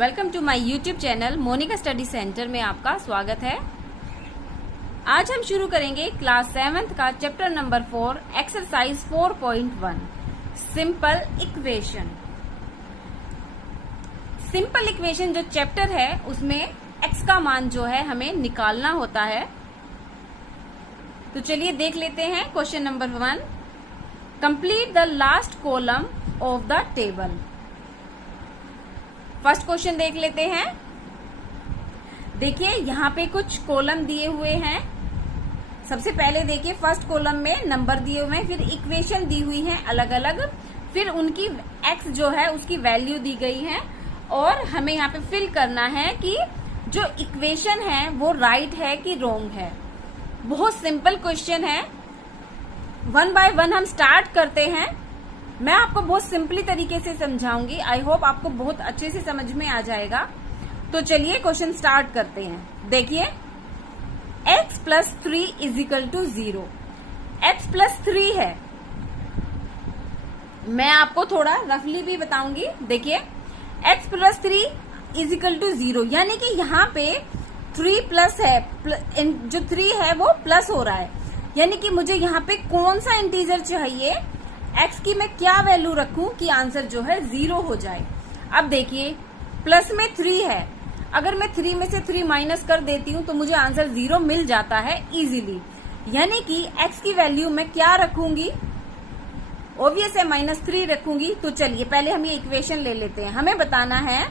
Welcome to my YouTube channel Monika study centre में आपका स्वागत है। आज हम शुरू करेंगे क्लास 7th का chapter number 4 exercise 4.1 simple equation. Simple equation जो चैप्टर है उसमें x का मान जो है हमें निकालना होता है। तो चलिए देख लेते हैं question number 1। Complete the last column of the table. First question देख लेते हैं। देखिए यहाँ पे कुछ कॉलम दिए हुए हैं। सबसे पहले देखिए फर्स्ट कॉलम में नंबर दिए हुए हैं, फिर इक्वेशन दी हुई है अलग अलग, फिर उनकी x जो है उसकी वैल्यू दी गई है और हमें यहाँ पे फिल करना है कि जो इक्वेशन है वो राइट है कि रॉन्ग है। बहुत सिंपल क्वेश्चन है। 1 बाय 1 हम स्टार्ट करते हैं। मैं आपको बहुत सिंपली तरीके से समझाऊंगी। आई होप आपको बहुत अच्छे से समझ में आ जाएगा। तो चलिए क्वेश्चन स्टार्ट करते हैं। देखिए x plus 3 is equal to 0। x plus 3 है। मैं आपको थोड़ा रफली भी बताऊंगी। देखिए x plus 3 is equal to 0 यानी कि यहाँ पे 3 प्लस है, जो 3 है वो प्लस हो रहा है, यानी कि मुझे यहाँ पे कौन सा इंटीजर चाहिए, x की मैं क्या वैल्यू रखूं कि आंसर जो है 0 हो जाए। अब देखिए प्लस में 3 है, अगर मैं 3 में से 3 माइनस कर देती हूं तो मुझे आंसर 0 मिल जाता है इजीली। यानी कि x की वैल्यू मैं क्या रखूंगी, ऑब्वियस है -3 रखूंगी। तो चलिए पहले हम ये इक्वेशन ले लेते हैं। हमें बताना है,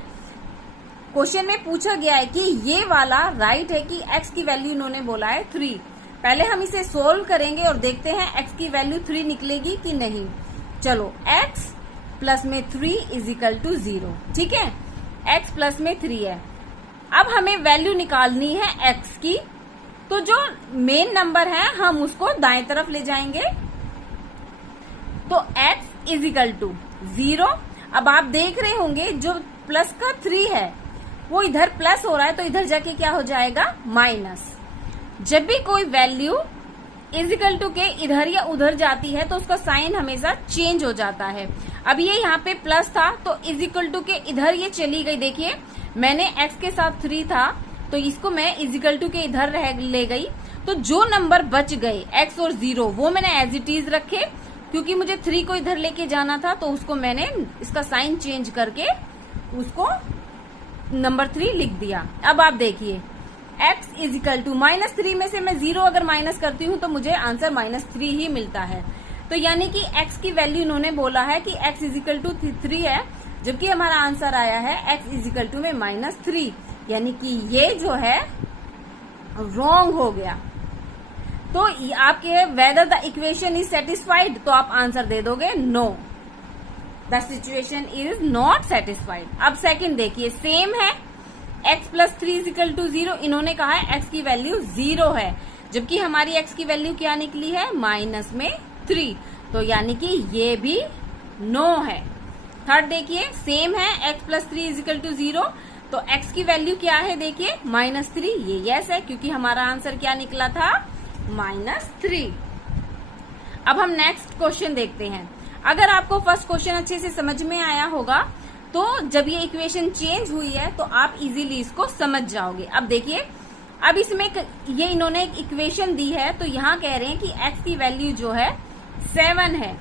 क्वेश्चन में पूछा गया है कि ये वाला राइट है कि x की वैल्यू इन्होंने बोला है 3। पहले हम इसे सोल्व करेंगे और देखते हैं x की वैल्यू 3 निकलेगी कि नहीं। चलो x प्लस में 3 इज इक्वल टू 0। ठीक है, x प्लस में 3 है। अब हमें वैल्यू निकालनी है x की। तो जो मेन नंबर है हम उसको दाएं तरफ ले जाएंगे। तो x इज इक्वल टू 0। अब आप देख रहे होंगे जो प्लस का 3 है वो इधर प्लस हो रहा है, तो इधर जाके क्या हो जाएगा माइनस। जब भी कोई वैल्यू इजिकल टू के इधर या उधर जाती है तो उसका साइन हमेशा चेंज हो जाता है। अब ये यहाँ पे प्लस था तो इजिकल टू के इधर ये चली गई। देखिए मैंने x के साथ 3 था तो इसको मैं इजिकल टू के इधर ले गई। तो जो नंबर बच गए x और 0 वो मैंने एज इट इज रखे, क्योंकि मुझे 3 को इधर लेके जाना था तो उसको मैंने इसका साइन चेंज करके उसको नंबर 3 लिख दिया। अब आप देखिए x इज इक्वल टू -3 में से मैं 0 अगर माइनस करती हूँ तो मुझे आंसर -3 ही मिलता है। तो यानी कि x की वैल्यू इन्होंने बोला है कि x इज इक्वल टू 3 है, जबकि हमारा आंसर आया है x इज इक्वल टू में -3, यानी कि ये जो है रॉन्ग हो गया। तो आपके whether the equation is satisfied, तो आप आंसर दे दोगे no, the situation is not satisfied. अब सेकंड देखिए सेम है, x plus 3 is equal to 0। इन्होंने कहा है x की वैल्यू 0 है, जबकि हमारी x की वैल्यू क्या निकली है -3, तो यानी कि ये भी नो है। थर्ड देखिए सेम है, x plus 3 is equal to 0, तो x की वैल्यू क्या है देखिए -3, ये यस है क्योंकि हमारा आंसर क्या निकला था -3। अब हम नेक्स्ट क्वेश्चन देखते हैं। अगर आपको फर्स्ट क्वेश्चन अच्छे से समझ में आया होगा तो जब ये इक्वेशन चेंज हुई है तो आप इजीली इसको समझ जाओगे। अब देखिए अब इसमें ये इन्होंने एक इक्वेशन दी है, तो यहाँ कह रहे हैं कि x की वैल्यू जो है 7 है।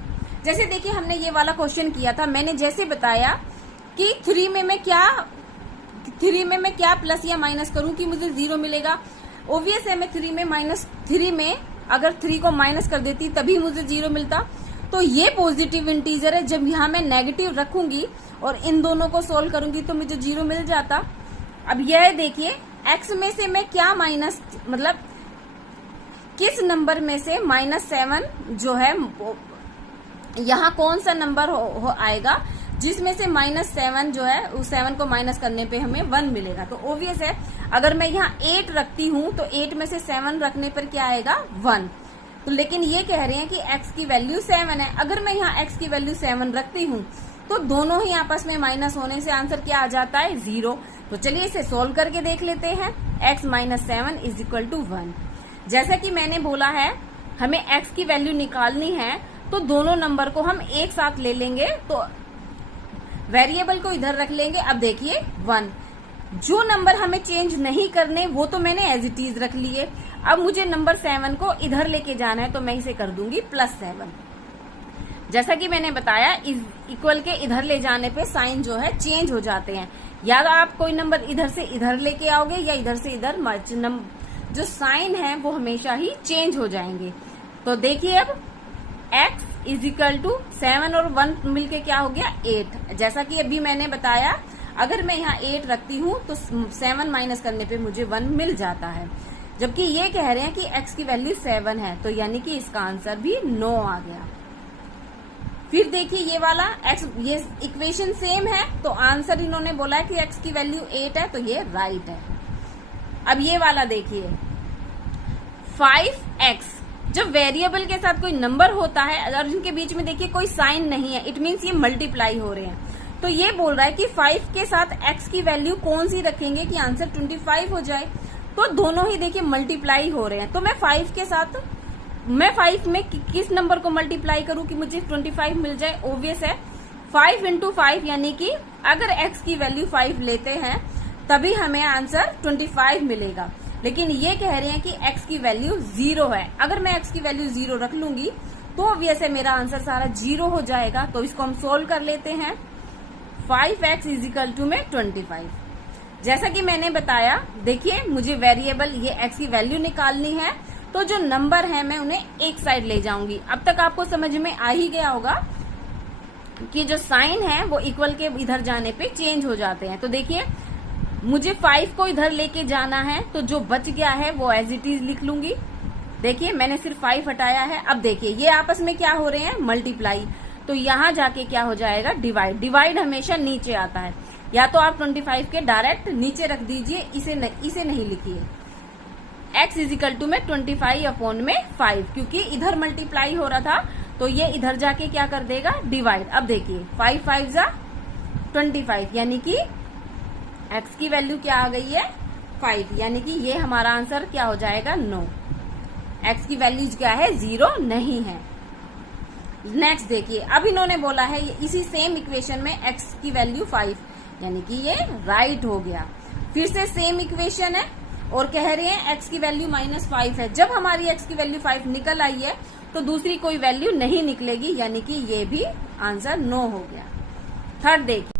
जैसे देखिए हमने ये वाला क्वेश्चन किया था, मैंने जैसे बताया कि 3 में मैं क्या प्लस या माइनस करूं कि मुझे 0 मिलेगा। ऑब्वियस है मैं 3 में अगर 3 को माइनस कर देती तभी मुझे 0 मिलता। तो ये पॉजिटिव इंटीजर है, जब यहाँ मैं नेगेटिव रखूंगी और इन दोनों को सोल्व करूंगी तो मुझे 0 मिल जाता। अब यह देखिए x में से मैं क्या माइनस, मतलब किस नंबर में से -7 जो है यहाँ कौन सा नंबर आएगा जिसमें से -7 जो है उस 7 को माइनस करने पे हमें 1 मिलेगा। तो ऑब्वियस है अगर मैं यहाँ 8 रखती हूँ तो 8 में से 7 रखने पर क्या आएगा 1। तो लेकिन ये कह रहे हैं कि x की वैल्यू 7 है। अगर मैं यहाँ x की वैल्यू 7 रखती हूँ तो दोनों ही आपस में माइनस होने से आंसर क्या आ जाता है 0। तो चलिए इसे सोल्व करके देख लेते हैं। x - 7 is equal to 1। जैसा कि मैंने बोला है हमें x की वैल्यू निकालनी है तो दोनों नंबर को हम एक साथ ले लेंगे। वेरिएबल को इधर रख लेंगे। अब देखिए 1, जो नंबर हमें चेंज नहीं करने वो तो मैंने एज इट इज रख लिए। अब मुझे नंबर 7 को इधर लेके जाना है, तो मैं इसे कर दूंगी +7। जैसा कि मैंने बताया, इस इक्वल के इधर ले जाने पे साइन जो है चेंज हो जाते हैं। या तो आप कोई नंबर इधर से इधर लेके आओगे या इधर से इधर, जो साइन है वो हमेशा ही चेंज हो जाएंगे। तो देखिए अब x इजिकल टू 7 और 1 मिलके क्या हो गया 8। जैसा कि अभी मैंने बताया, अगर मैं यहाँ 8 रखती हूँ तो 7 माइनस करने पे मुझे 1 मिल जाता है। जबकि ये कह रहे हैं कि x की वैल्यू 7 है, तो यानी कि इसका आंसर भी 9 आ गया। फिर देखिए ये वाला x, ये इक्वेशन सेम है, तो आंसर इन्होंने बोला है कि x की वैल्यू 8 है, तो ये राइट है। अब ये वाला देखिए 5x, जब वेरिएबल के साथ कोई नंबर होता है और इनके बीच में देखिए कोई साइन नहीं है, इट मीन्स ये मल्टीप्लाई हो रहे हैं। तो ये बोल रहा है कि 5 के साथ x की वैल्यू कौन सी रखेंगे कि आंसर 25 हो जाए। तो दोनों ही देखिए मल्टीप्लाई हो रहे हैं, तो मैं 5 में किस नंबर को मल्टीप्लाई करूं कि मुझे 25 मिल जाए। ओब्वियस है 5 इंटू 5, यानी कि अगर x की वैल्यू 5 लेते हैं तभी हमें आंसर 25 मिलेगा। लेकिन ये कह रहे हैं कि x की वैल्यू 0 है। अगर मैं x की वैल्यू 0 रख लूंगी तो ऑब्वियस है मेरा आंसर सारा 0 हो जाएगा। तो इसको हम सोल्व कर लेते हैं। 5x इजिकल टू में 25। जैसा कि मैंने बताया, देखिए मुझे वेरिएबल ये x की वैल्यू निकालनी है, तो जो नंबर है मैं उन्हें एक साइड ले जाऊंगी। अब तक आपको समझ में आ ही गया होगा कि जो साइन है वो इक्वल के इधर जाने पे चेंज हो जाते हैं। तो देखिए मुझे 5 को इधर लेके जाना है, तो जो बच गया है वो एज इट इज लिख लूंगी। देखिए मैंने सिर्फ 5 हटाया है। अब देखिए ये आपस में क्या हो रहे हैं, मल्टीप्लाई। तो यहाँ जाके क्या हो जाएगा, डिवाइड। डिवाइड हमेशा नीचे आता है, या तो आप 25 के डायरेक्ट नीचे रख दीजिए, इसे नहीं लिखिए। x इजिकल टू में 25 अपॉन में 5, क्योंकि इधर मल्टीप्लाई हो रहा था तो ये इधर जाके क्या कर देगा, डिवाइड। अब देखिए 5 5 जा 25, यानी कि x की वैल्यू क्या आ गई है 5, यानी कि ये हमारा आंसर क्या हो जाएगा 9। x की वैल्यू क्या है 0 नहीं है। नेक्स्ट देखिए, अब इन्होंने बोला है इसी सेम इक्वेशन में x की वैल्यू 5, यानी कि ये राइट हो गया। फिर से सेम इक्वेशन है और कह रहे हैं x की वैल्यू -5 है। जब हमारी x की वैल्यू 5 निकल आई है तो दूसरी कोई वैल्यू नहीं निकलेगी, यानी कि ये भी आंसर 9 हो गया। थर्ड देखिए,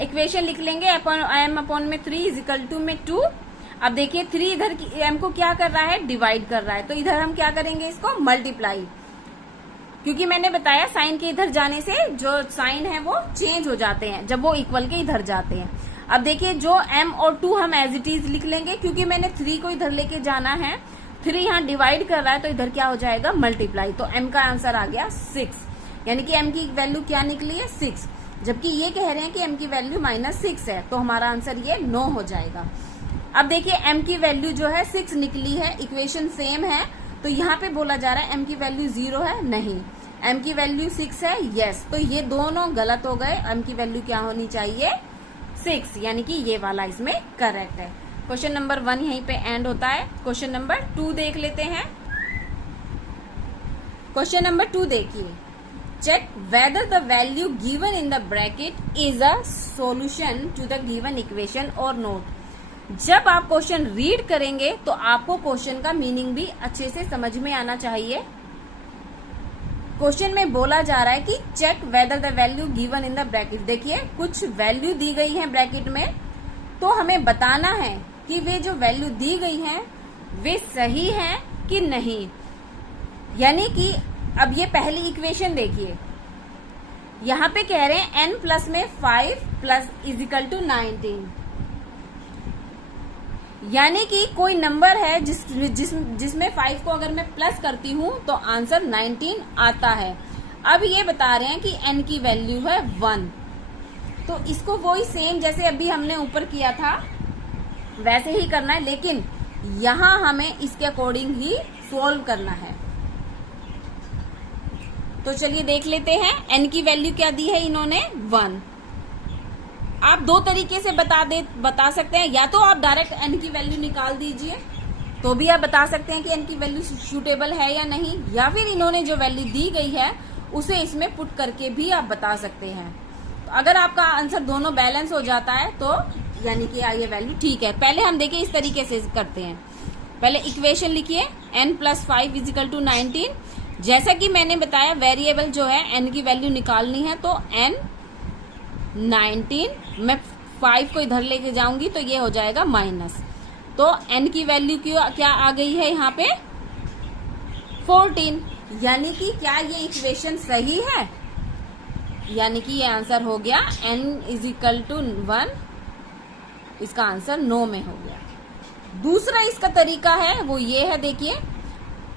इक्वेशन लिख लेंगे m अपॉन में 3 इजिकल टू में 2। अब देखिए 3 इधर m को क्या कर रहा है, डिवाइड कर रहा है, तो इधर हम क्या करेंगे, इसको मल्टीप्लाई। क्योंकि मैंने बताया साइन के इधर जाने से जो साइन है वो चेंज हो जाते हैं जब वो इक्वल के इधर जाते हैं। अब देखिए जो m और 2 हम एज इट इज लिख लेंगे, क्योंकि मैंने 3 को इधर लेके जाना है। 3 यहाँ डिवाइड कर रहा है तो इधर क्या हो जाएगा, मल्टीप्लाई। तो m का आंसर आ गया 6, यानी कि m की वैल्यू क्या निकली है 6। जबकि ये कह रहे हैं कि m की वैल्यू -6 है, तो हमारा आंसर ये 9 हो जाएगा। अब देखिए m की वैल्यू जो है 6 निकली है, इक्वेशन सेम है, तो यहाँ पे बोला जा रहा है m की वैल्यू 0 है, नहीं। m की वैल्यू 6 है, यस। तो ये दोनों गलत हो गए। m की वैल्यू क्या होनी चाहिए 6, यानी कि ये वाला इसमें करेक्ट है। क्वेश्चन नंबर 1 यहीं पे एंड होता है। क्वेश्चन नंबर 2 देख लेते हैं। क्वेश्चन नंबर 2 देखिए, check whether the value given in the bracket is a solution to the given equation और नोट। जब आप क्वेश्चन रीड करेंगे तो आपको क्वेश्चन का मीनिंग भी अच्छे से समझ में आना चाहिए। क्वेश्चन में बोला जा रहा है कि check whether the value given in the bracket. देखिए कुछ वैल्यू दी गई है ब्रैकेट में, तो हमें बताना है कि वे जो वैल्यू दी गई हैं वे सही हैं कि नहीं। यानी कि अब ये पहली इक्वेशन देखिए, यहाँ पे कह रहे हैं n प्लस में 5 प्लस इजिकल टू 19, यानी कि कोई नंबर है जिसमें 5 को अगर मैं प्लस करती हूँ तो आंसर 19 आता है। अब ये बता रहे हैं कि n की वैल्यू है 1, तो इसको वही सेम जैसे अभी हमने ऊपर किया था वैसे ही करना है, लेकिन यहाँ हमें इसके अकॉर्डिंग ही सोल्व करना है। तो चलिए देख लेते हैं। n की वैल्यू क्या दी है इन्होंने 1। आप दो तरीके से बता सकते हैं, या तो आप डायरेक्ट n की वैल्यू निकाल दीजिए तो भी आप बता सकते हैं कि n की वैल्यू सूटेबल है या नहीं, या फिर इन्होंने जो वैल्यू दी गई है उसे इसमें पुट करके भी आप बता सकते हैं। तो अगर आपका आंसर दोनों बैलेंस हो जाता है तो यानी कि ये वैल्यू ठीक है। पहले हम देखिए इस तरीके से करते हैं। पहले इक्वेशन लिखिए n+5 = 19। जैसा कि मैंने बताया वेरिएबल जो है n की वैल्यू निकालनी है, तो n 19, मैं 5 को इधर लेके जाऊंगी तो ये हो जाएगा माइनस। तो n की वैल्यू क्या आ गई है यहाँ पे 14। यानी कि क्या ये इक्वेशन सही है? यानी कि ये आंसर हो गया n = 1। इसका आंसर नो में हो गया। दूसरा इसका तरीका है वो ये है, देखिए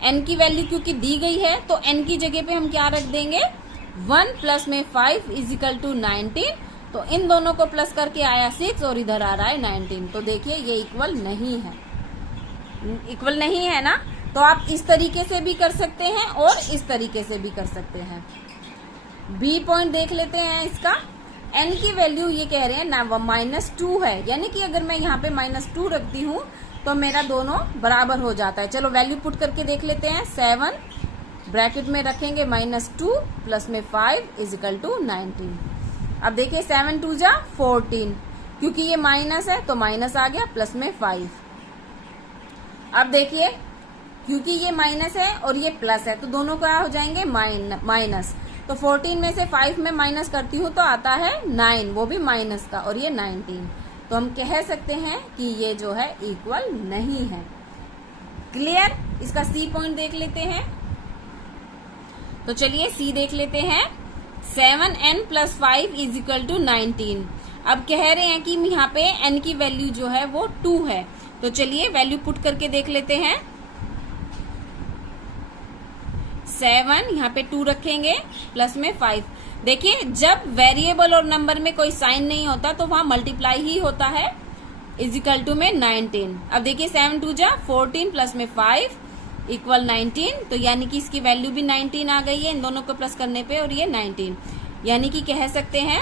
n की वैल्यू क्योंकि दी गई है तो n की जगह पे हम क्या रख देंगे 1 प्लस में 5 = 19। तो इन दोनों को प्लस करके आया 6 और इधर आ रहा है 19। तो देखिए ये इक्वल नहीं है, इक्वल नहीं है ना। तो आप इस तरीके से भी कर सकते हैं और इस तरीके से भी कर सकते हैं। बी पॉइंट देख लेते हैं इसका। n की वैल्यू ये कह रहे हैं ना -2 है, यानी कि अगर मैं यहाँ पे -2 रखती हूँ तो मेरा दोनों बराबर हो जाता है। चलो वैल्यू पुट करके देख लेते हैं। 7 ब्रैकेट में रखेंगे -2 प्लस में 5 = 19। अब देखिए 7 2 जा 14, क्योंकि ये माइनस है तो माइनस आ गया, प्लस में 5। अब देखिए क्योंकि ये माइनस है और ये प्लस है तो दोनों क्या हो जाएंगे माइनस। तो 14 में से 5 में माइनस करती हूँ तो आता है 9, वो भी माइनस का, और ये 19। तो हम कह सकते हैं कि ये जो है इक्वल नहीं है। क्लियर? इसका सी पॉइंट देख लेते हैं। तो चलिए सी देख लेते हैं। 7n + 5 = 19। अब कह रहे हैं कि यहाँ पे n की वैल्यू जो है वो 2 है। तो चलिए वैल्यू पुट करके देख लेते हैं। 7 यहाँ पे 2 रखेंगे प्लस में 5। देखिए जब वेरिएबल और नंबर में कोई साइन नहीं होता तो वहां मल्टीप्लाई ही होता है, = में 19। अब देखिए 7 2 जा 14 प्लस में 5 = 19। तो यानी कि इसकी वैल्यू भी 19 आ गई है इन दोनों को प्लस करने पे, और ये 19। यानी कि कह सकते हैं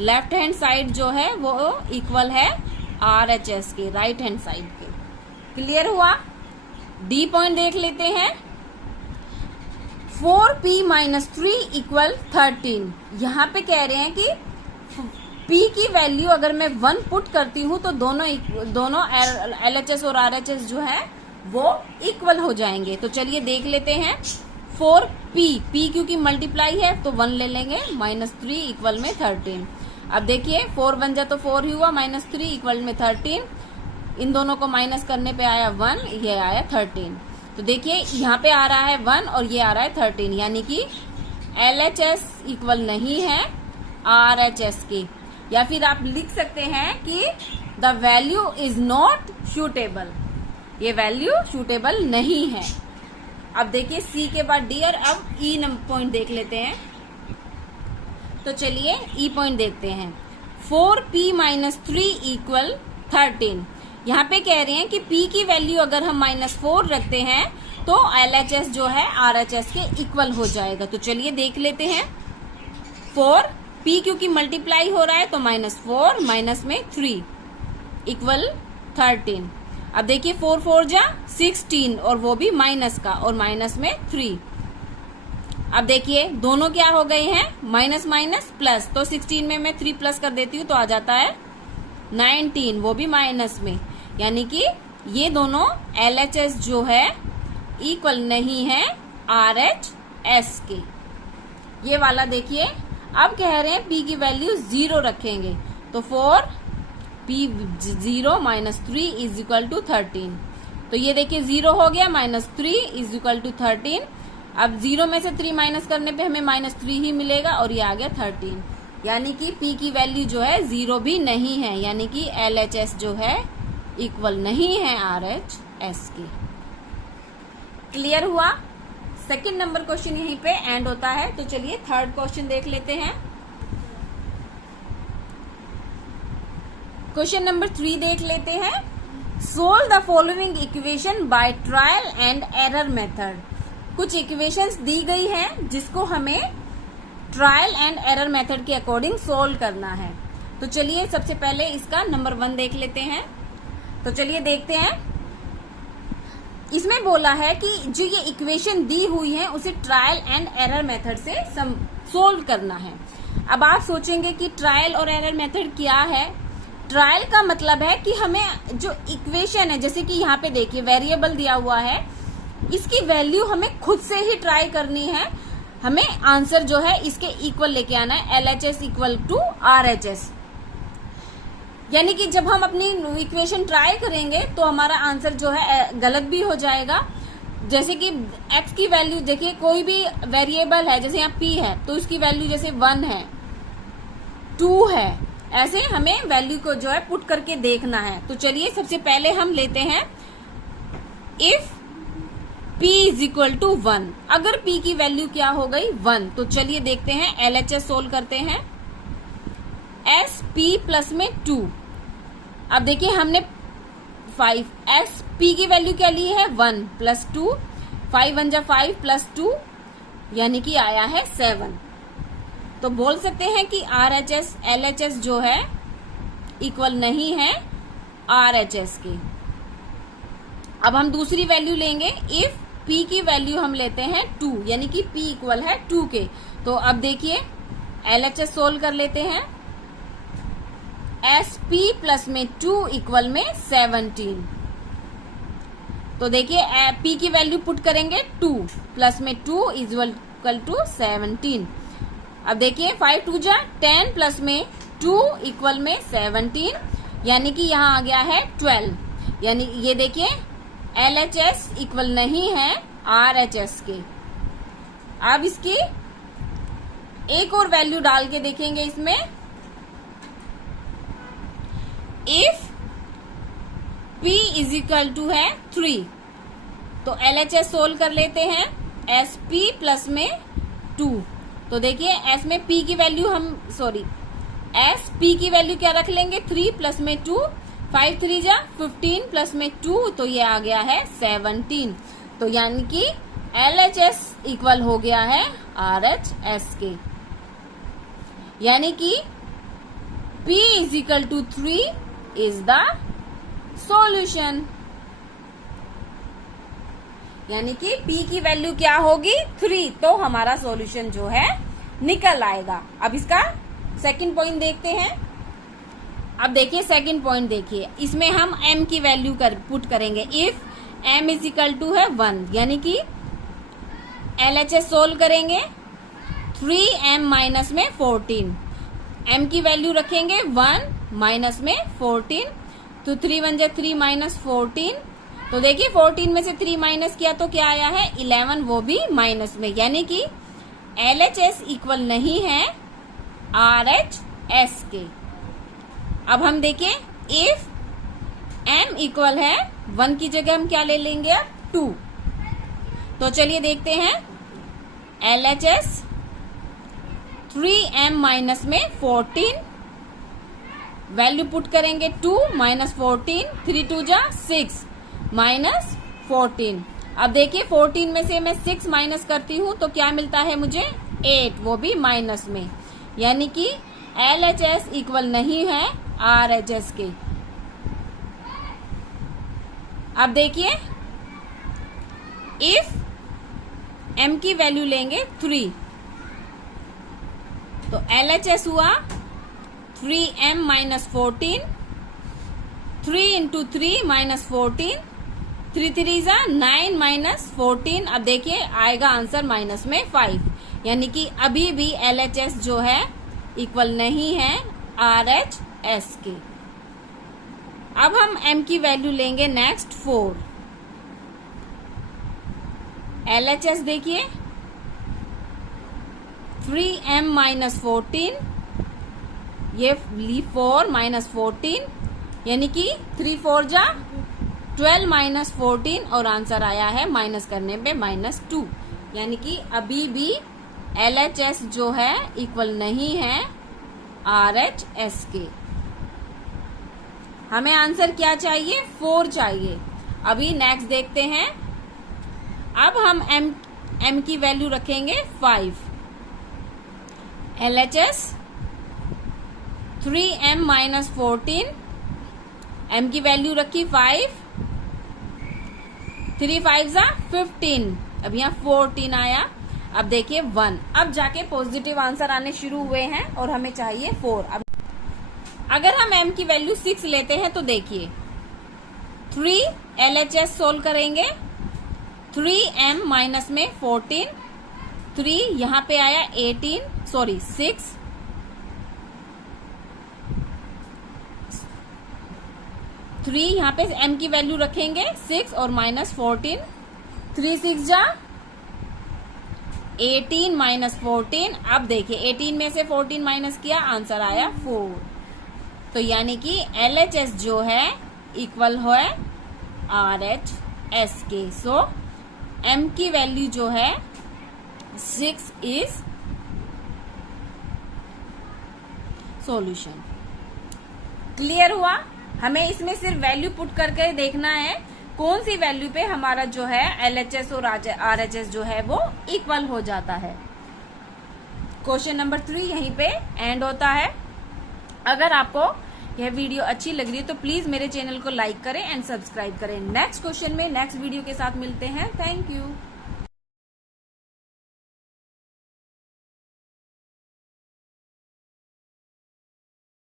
लेफ्ट हैंड साइड जो है वो इक्वल है RHS के, राइट हैंड साइड के। क्लियर हुआ? डी पॉइंट देख लेते हैं। 4p - 3 = 13। यहाँ पे कह रहे हैं कि p की वैल्यू अगर मैं 1 पुट करती हूँ तो दोनों LHS और RHS जो है वो इक्वल हो जाएंगे। तो चलिए देख लेते हैं। 4p क्योंकि मल्टीप्लाई है तो 1 ले लेंगे, -3 = में 13। अब देखिए 4 1 जा तो 4 ही हुआ, -3 = में 13। इन दोनों को माइनस करने पे आया 1, ये आया 13। तो देखिए यहाँ पे आ रहा है 1 और ये आ रहा है 13, यानी कि LHS इक्वल नहीं है RHS की। या फिर आप लिख सकते हैं कि the value is not suitable, ये वैल्यू सूटेबल नहीं है। अब देखिए C के बाद D, और अब E पॉइंट देख लेते हैं। तो चलिए E पॉइंट देखते हैं। 4p - 3 = 13। यहाँ पे कह रहे हैं कि p की वैल्यू अगर हम -4 रखते हैं तो LHS जो है RHS के इक्वल हो जाएगा। तो चलिए देख लेते हैं। 4p क्योंकि मल्टीप्लाई हो रहा है तो -4 माइनस में 3 = 13। अब देखिए 4 4 जा 16, और वो भी माइनस का, और माइनस में 3। अब देखिए दोनों क्या हो गए हैं माइनस माइनस प्लस। तो 16 में मैं 3 प्लस कर देती हूँ तो आ जाता है 19, वो भी माइनस में। यानी कि ये दोनों LHS जो है इक्वल नहीं है RHS के। ये वाला देखिए। अब कह रहे हैं p की वैल्यू 0 रखेंगे तो 4p 0 - 3 = 13। तो ये देखिए 0 हो गया, -3 = 13। अब 0 में से 3 माइनस करने पे हमें -3 ही मिलेगा, और ये आ गया 13। यानी कि p की वैल्यू जो है 0 भी नहीं है, यानी कि LHS जो है इक्वल नहीं है RHS की। क्लियर हुआ? सेकंड नंबर क्वेश्चन यहीं पे एंड होता है। तो चलिए थर्ड क्वेश्चन देख लेते हैं। क्वेश्चन नंबर 3 देख लेते हैं। Solve the following equation by trial and error method. कुछ इक्वेशंस दी गई हैं जिसको हमें ट्रायल एंड एरर मेथड के अकॉर्डिंग सोल्व करना है। तो चलिए सबसे पहले इसका नंबर 1 देख लेते हैं। तो चलिए देखते हैं। इसमें बोला है कि जो ये इक्वेशन दी हुई है उसे ट्रायल एंड एरर मेथड से सोल्व करना है। अब आप सोचेंगे कि ट्रायल और एरर मेथड क्या है। ट्रायल का मतलब है कि हमें जो इक्वेशन है, जैसे कि यहाँ पे देखिए वेरिएबल दिया हुआ है, इसकी वैल्यू हमें खुद से ही ट्राई करनी है। हमें आंसर जो है इसके इक्वल लेके आना है, LHS इक्वल टू RHS। यानी कि जब हम अपनी इक्वेशन ट्राई करेंगे तो हमारा आंसर जो है गलत भी हो जाएगा। जैसे कि x की वैल्यू देखिए, कोई भी वेरिएबल है, जैसे यहाँ p है तो इसकी वैल्यू जैसे 1 है, 2 है, ऐसे हमें वैल्यू को जो है पुट करके देखना है। तो चलिए सबसे पहले हम लेते हैं if p is equal to 1। अगर p की वैल्यू क्या हो गई 1, तो चलिए देखते हैं LHS सोल्व करते हैं। s p प्लस में 2। अब देखिए हमने 5 s p की वैल्यू क्या ली है 1 प्लस 2, 5 1 जा 5 प्लस 2 यानी कि आया है 7। तो बोल सकते हैं कि RHS LHS जो है इक्वल नहीं है RHS के। अब हम दूसरी वैल्यू लेंगे, इफ p की वैल्यू हम लेते हैं 2, यानी कि p इक्वल है 2 के। तो अब देखिए LHS सोल्व कर लेते हैं। s p प्लस में 2 इक्वल में 17। तो देखिए p की वैल्यू पुट करेंगे 2 प्लस में 2 इज इक्वल टू 17। अब देखिए 5 2 जा 10 प्लस में 2 इक्वल में 17, यानी कि यहाँ आ गया है 12। यानी ये देखिए LHS इक्वल नहीं है RHS के। अब इसकी एक और वैल्यू डाल के देखेंगे इसमें, if p is equal to है 3, तो LHS सोल्व कर लेते हैं। s p प्लस में 2। तो देखिए s में p की वैल्यू s p की वैल्यू क्या रख लेंगे 3 प्लस में 2, 5 3 जा 15 प्लस में 2, तो ये आ गया है 17। तो यानी कि LHS इक्वल हो गया है RHS के। यानी कि p is equal to 3 is the solution. यानी कि p की वैल्यू क्या होगी 3, तो हमारा सॉल्यूशन जो है निकल आएगा। अब इसका सेकंड पॉइंट देखते हैं। अब देखिए सेकंड पॉइंट देखिए, इसमें हम m की वैल्यू पुट करेंगे। If m is equal to है 1, यानी कि LHS सोल्व करेंगे 3m माइनस में 14। m की वैल्यू रखेंगे 1 माइनस में 14, तो 3 1 जा 3 माइनस 14। तो देखिए 14 में से 3 माइनस किया तो क्या आया है 11, वो भी माइनस में। यानी कि LHS इक्वल नहीं है RHS के। अब हम देखें इफ m इक्वल है 1 की जगह हम क्या ले लेंगे अब 2। तो चलिए देखते हैं LHS 3m माइनस में 14, वैल्यू पुट करेंगे 2 माइनस 14, 3 2 जा 6 माइनस 14। अब देखिए 14 में से मैं 6 माइनस करती हूँ तो क्या मिलता है मुझे 8, वो भी माइनस में। यानी कि LHS इक्वल नहीं है RHS के। अब देखिए इफ m की वैल्यू लेंगे 3, तो LHS हुआ 3m माइनस 14, 3 इंटू 3 माइनस 14, 3 3 जा 9 माइनस 14। अब देखिए आएगा आंसर माइनस में 5, यानी कि अभी भी LHS जो है इक्वल नहीं है RHS के। अब हम m की वैल्यू लेंगे नेक्स्ट 4। LHS देखिए 3m माइनस 14, ये 4 माइनस 14, यानी कि 3 4 जा 12 माइनस 14, और आंसर आया है माइनस करने पे -2। यानी कि अभी भी LHS जो है इक्वल नहीं है RHS के। हमें आंसर क्या चाहिए 4 चाहिए। अभी नेक्स्ट देखते हैं। अब हम m की वैल्यू रखेंगे 5, LHS 3m माइनस 14, m की वैल्यू रखी 5, 3 5 जा 15, अब यहाँ 14 आया। अब देखिए 1, अब जाके पॉजिटिव आंसर आने शुरू हुए हैं और हमें चाहिए 4। अब अगर हम m की वैल्यू 6 लेते हैं तो देखिए 3 LHS सोल्व करेंगे, 3m माइनस में 14, 3 यहाँ पे आया 6, 3 यहाँ पे m की वैल्यू रखेंगे 6 और माइनस 14, 3 6 जा 18 माइनस 14। अब देखिए 18 में से 14 माइनस किया, आंसर आया 4। तो यानी कि LHS जो है इक्वल है RHS के। सो m की वैल्यू जो है 6 इज सॉल्यूशन। क्लियर हुआ? हमें इसमें सिर्फ वैल्यू पुट करके देखना है कौन सी वैल्यू पे हमारा जो है LHS और RHS जो है वो इक्वल हो जाता है। क्वेश्चन नंबर 3 यहीं पे एंड होता है। अगर आपको यह वीडियो अच्छी लग रही है तो प्लीज मेरे चैनल को लाइक करें एंड सब्सक्राइब करें। नेक्स्ट क्वेश्चन में नेक्स्ट वीडियो के साथ मिलते हैं। Thank you.